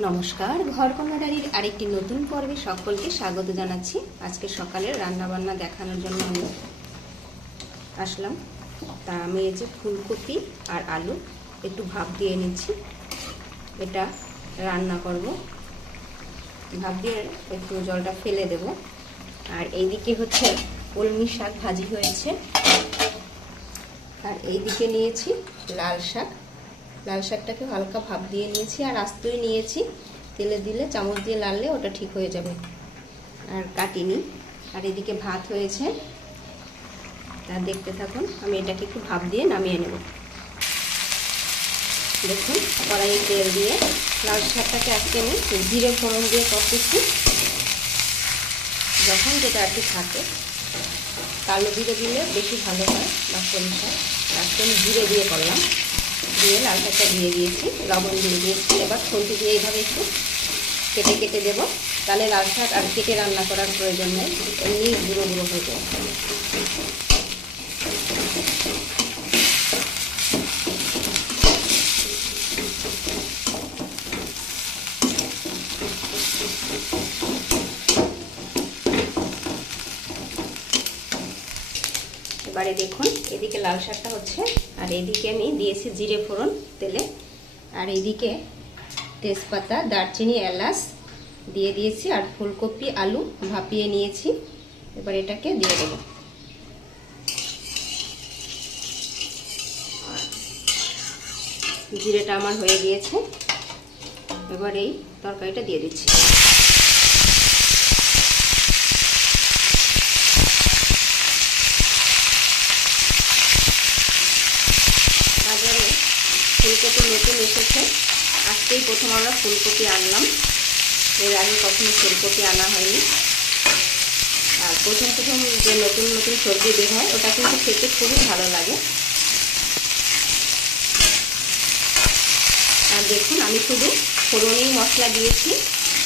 নমস্কার, ঘরকন্যাদারির আরেকটি নতুন পর্বে সকলকে স্বাগত জানাচ্ছি। আজকে সকালের রান্নাবান্না দেখানোর জন্য আমি আসলাম। তা আমি এই যে ফুলকপি আর আলু একটু ভাপ দিয়ে নিচ্ছি, এটা রান্না করব। ভাপ দিয়ে একটু জলটা ফেলে দেব। আর এইদিকে হচ্ছে কলমি শাক ভাজি হয়েছে, আর এইদিকে নিয়েছি লাল শাক। লাল শাকটাকে হালকা ভাপ দিয়ে নিয়েছি আর আস্তই নিয়েছি, তেলে দিলে চামচ দিয়ে লাড়লে ওটা ঠিক হয়ে যাবে, আর কাটিনি। আর এদিকে ভাত হয়েছে, তা দেখতে থাকুন। আমি এটাকে একটু ভাপ দিয়ে নামিয়ে নেব। দেখুন, কড়াইয়ে তেল দিয়ে লাল শাকটাকে আজকে আমি জিরে ফোড়ন দিয়ে কষেছি। যখন যেটা আর কি থাকে, কালো জিরে দিলে বেশি ভালো হয় বা সরিষা। আজকে আমি জিরে দিয়ে করলাম, দিয়ে লাল শাকটা দিয়ে দিয়েছি, লবণ দিয়ে দিয়েছি। এবার খুন্তি দিয়ে এইভাবে একটু কেটে কেটে দেবো, তাহলে লাল শাক আর কেটে রান্না করার প্রয়োজন নেই, এমনি গুঁড়ো গুঁড়ো হয়ে যায়। এবারে দেখুন, এদিকে লাল শাকটা হচ্ছে, আর এদিকে আমি দিয়েছি জিরে ফোড়ন তেলে, আর এদিকে তেজপাতা, দারচিনি, এলাচ দিয়ে দিয়েছি, আর ফুলকপি আলু ভাপিয়ে নিয়েছি। এবার এটাকে দিয়ে দেব। জিরেটা আমার হয়ে গিয়েছে, এবার এই তরকারিটা দিয়ে দিচ্ছি। বাজারে ফুলকপি নতুন এসেছে, আজকেই প্রথম আমরা ফুলকপি আনলাম, এর আগে কখনো ফুলকপি আনা হয়নি। আর প্রথম যে নতুন নতুন সবজি বের হয়, ওটা কিন্তু খেতে খুবই ভালো লাগে। আর দেখুন, আমি শুধু ফোড়নেই মশলা দিয়েছি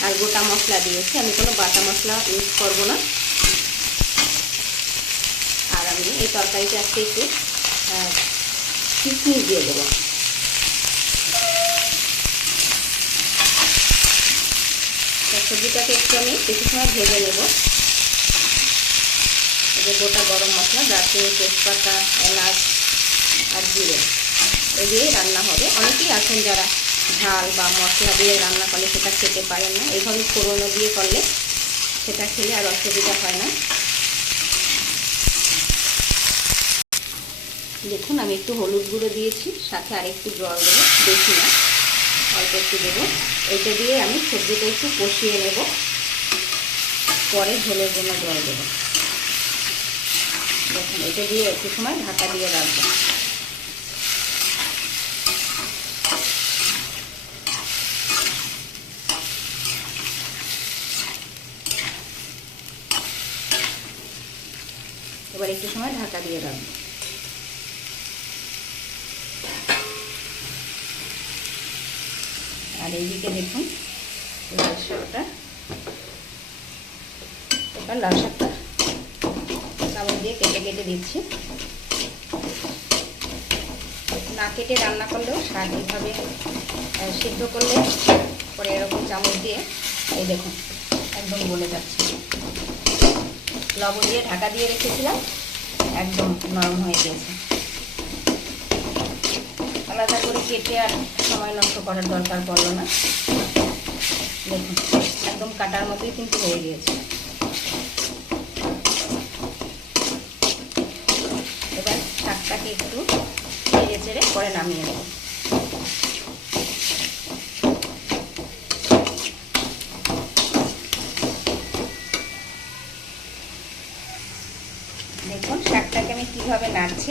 আর গোটা মশলা দিয়েছি, আমি কোনো বাটা মশলা ইউজ করব না। আর আমি এই তরকারিটা আজকে একটু কিশমিশ দিয়ে দেবো। সবজিটাকে একটু আমি কিছু সময় ভেজে নেব। যে গোটা গরম মশলা, দারচিনি, তেজপাতা, এলাচ আর জিরে, এই দিয়েই রান্না হবে। অনেকেই আছেন যারা ঝাল বা মশলা দিয়ে রান্না করলে সেটা খেতে পারেন না, এইভাবে ফোড়ন দিয়ে করলে সেটা খেলে আর অসুবিধা হয় না। দেখুন, আমি একটু হলুদ গুঁড়ো দিয়েছি, সাথে আরেকটু জল দেবো, বেশি না, অল্প একটু দেবো। এটা দিয়ে আমি সবজিটা একটু কষিয়ে নেব, পরে ঝোলের জন্য জল দেবো। দেখুন, এটা দিয়ে একটু সময় ঢাকা দিয়ে রাখবো। এবার একটু সময় ঢাকা দিয়ে রাখবো। আর এইদিকে দেখুন, লাল শাকটা, এবার লাল শাকটা চামচ দিয়ে কেটে কেটে দিচ্ছি। না কেটে রান্না করলেও শাক এইভাবে সিদ্ধ করলে পরে এরকম চামচ দিয়ে, এই দেখুন একদম গলে যাচ্ছে। লবণ দিয়ে ঢাকা দিয়ে রেখেছিলাম, একদম নরম হয়ে গিয়েছে। আলাদা করে কেটে আর সময় নষ্ট করার দরকার পড়লো না। দেখুন, একদম কাটার মতোই কিন্তু হয়ে গিয়েছে। এবার শাকটাকে একটু নেড়ে চেড়ে পরে নামিয়ে নেব। দেখুন, শাকটাকে আমি কীভাবে নাড়ছি,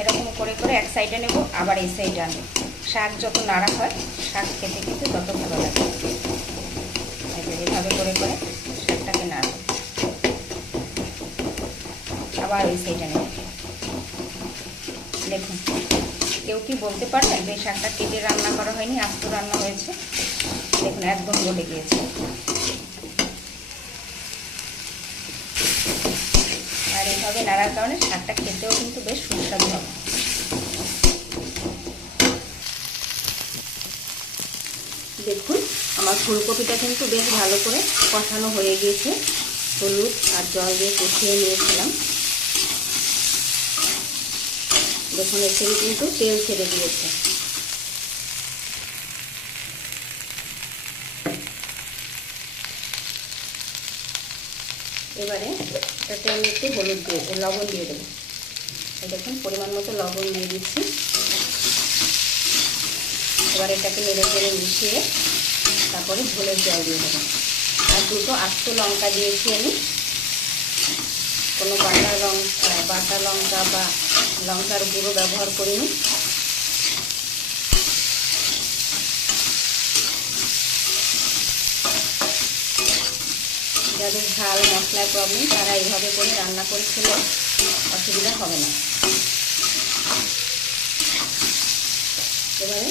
এরকম করে করে এক সাইডে নেব, আবার এই সাইডে আনবো। শাক যত নাড়া হয়, শাক খেতে কিন্তু তত ভালো লাগে। এইভাবে করে করে শাকটাকে নাড়ব, আবার ওই সাইডে নেব। দেখুন, কেউ কি বলতে পারবেন যে শাকটা কেটে রান্না করা হয়নি, আস্ত রান্না হয়েছে? দেখুন, একদম গলে গিয়েছে। আর এইভাবে নাড়ার কারণে শাকটা খেতেও কিন্তু বেশ সুস্বাদু হবে। দেখুন আমার ফুলকপিটা কিন্তু বেশ ভালো করে কষানো হয়ে গিয়েছে। হলুদ আর জল দিয়ে কষিয়ে নিয়েছিলাম। দেখুন এর থেকে কিন্তু তেল ছেড়ে দিয়েছে। এবারে এটাতে আমি একটু লবণ দিয়ে দেবো। দেখুন পরিমাণ মতো লবণ দিয়ে দিচ্ছি। এবার এটাকে নেড়ে চেড়ে মিশিয়ে তারপরে ঝোলের জল দিয়ে দেবো। আর দুটো আস্ত লঙ্কা দিয়েছি আমি, কোনো বাটা লঙ্কা বা লঙ্কার গুঁড়ো ব্যবহার করিনি। যাদের ঝাল মশলার প্রবলেম তারা এইভাবে করে রান্না করে খেলে অসুবিধা হবে না। এবারে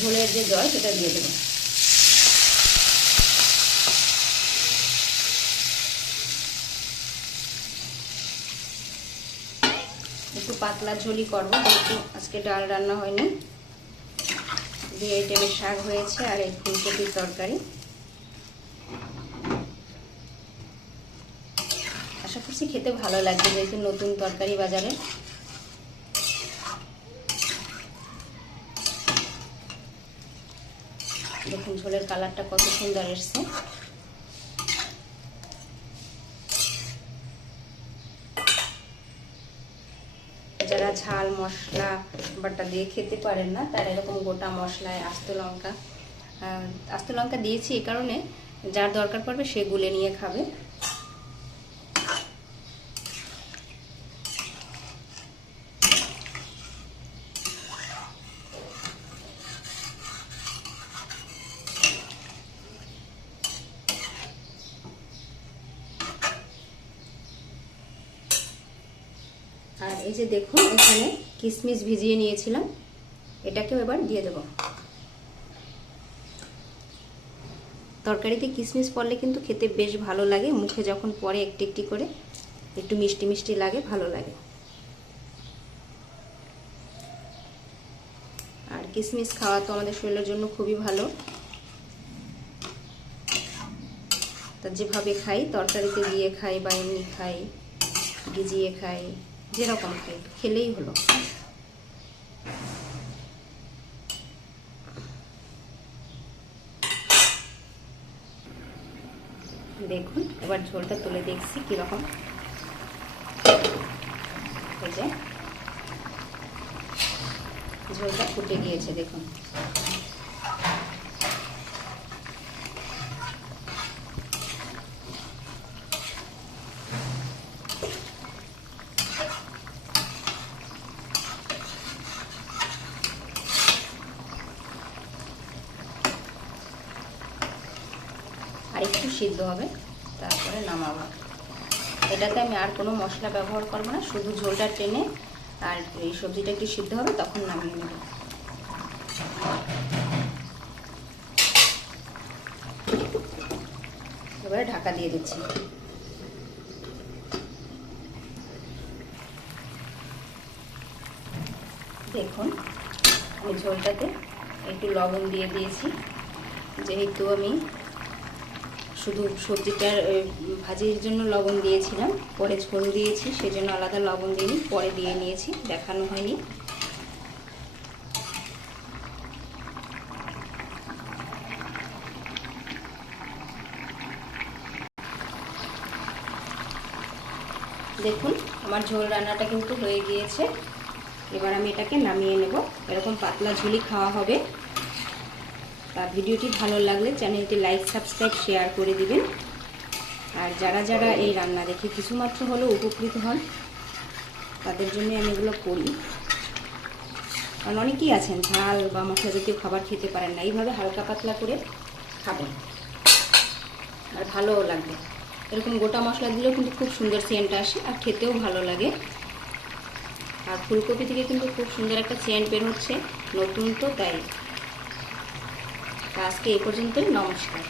ঝোলের যে জল সেটা দিয়ে দেবো। একটু পাতলা ঝোলই করবো, যেহেতু আজকে ডাল রান্না হয়নি। 2 আইটেমের শাক হয়েছে আর এই ফুলকপির তরকারি। আশা করছি খেতে ভালো লাগবে, যেহেতু নতুন তরকারি বাজারে। দেখুন ঝোলের কালারটা কত সুন্দর এসছে। যারা ঝাল মশলা বাটা দিয়ে খেতে পারেন না তারা এরকম গোটা মশলায় আস্ত লঙ্কা দিয়েছি এই কারণে যার দরকার পড়বে সে গুলে নিয়ে খাবে। আর এই যে দেখুন এখানে কিশমিশ ভিজিয়ে নিয়েছিলাম, এটাকেও এবার দিয়ে দেব। তরকারিতে কিশমিশ পড়লে কিন্তু খেতে বেশ ভালো লাগে, মুখে যখন পড়ে একটি একটি করে একটু মিষ্টি মিষ্টি লাগে, ভালো লাগে। আর কিশমিশ খাওয়া তো আমাদের শরীরের জন্য খুবই ভালো। তা যেভাবে খাই, তরকারিতে দিয়ে খাই বা এমনি খাই, ভিজিয়ে খাই, যেরকম খাই খেলেই হলো। দেখুন এবার ঝোলটা তুলে দেখছি কিরকম। এই যে ঝোলটা ফুটে গিয়েছে দেখুন। আর একটু সিদ্ধ হবে, তারপরে নামাবো। এটাতে আমি আর কোনো মশলা ব্যবহার করব না, শুধু ঝোলটা টেনে আর এই সবজিটা একটু সিদ্ধ হবে তখন নামিয়ে নেব। এবারে ঢাকা দিয়ে দিচ্ছি। দেখুন আমি ঝোলটাতে একটু লবণ দিয়ে দিয়েছি, যেহেতু আমি শুধু সবজিটার ভাজির জন্য লবণ দিয়েছিলাম, পরে ঝোল দিয়েছি সেজন্য আলাদা লবণ দিইনি, পরে দিয়ে নিয়েছি, দেখানো হয়নি। দেখুন আমার ঝোল রান্নাটা কিন্তু হয়ে গিয়েছে। এবার আমি এটাকে নামিয়ে নেব। এরকম পাতলা ঝোলই খাওয়া হবে। তা ভিডিওটি ভালো লাগলে চ্যানেলটি লাইক সাবস্ক্রাইব শেয়ার করে দিবেন। আর যারা যারা এই রান্না দেখে কিছুমাত্র হলেও উপকৃত হন তাদের জন্য আমি এগুলো করি। কারণ অনেকেই আছেন ঝাল বা মশলা জাতীয় খাবার খেতে পারেন না, এইভাবে হালকা পাতলা করে খাবেন আর ভালোও লাগবে। এরকম গোটা মশলা দিলেও কিন্তু খুব সুন্দর সেন্ট আসে আর খেতেও ভালো লাগে। আর ফুলকপি থেকে কিন্তু খুব সুন্দর একটা সেন্ট বের হচ্ছে, নতুন তো তাই। আজকে এই পর্যন্তই, নমস্কার।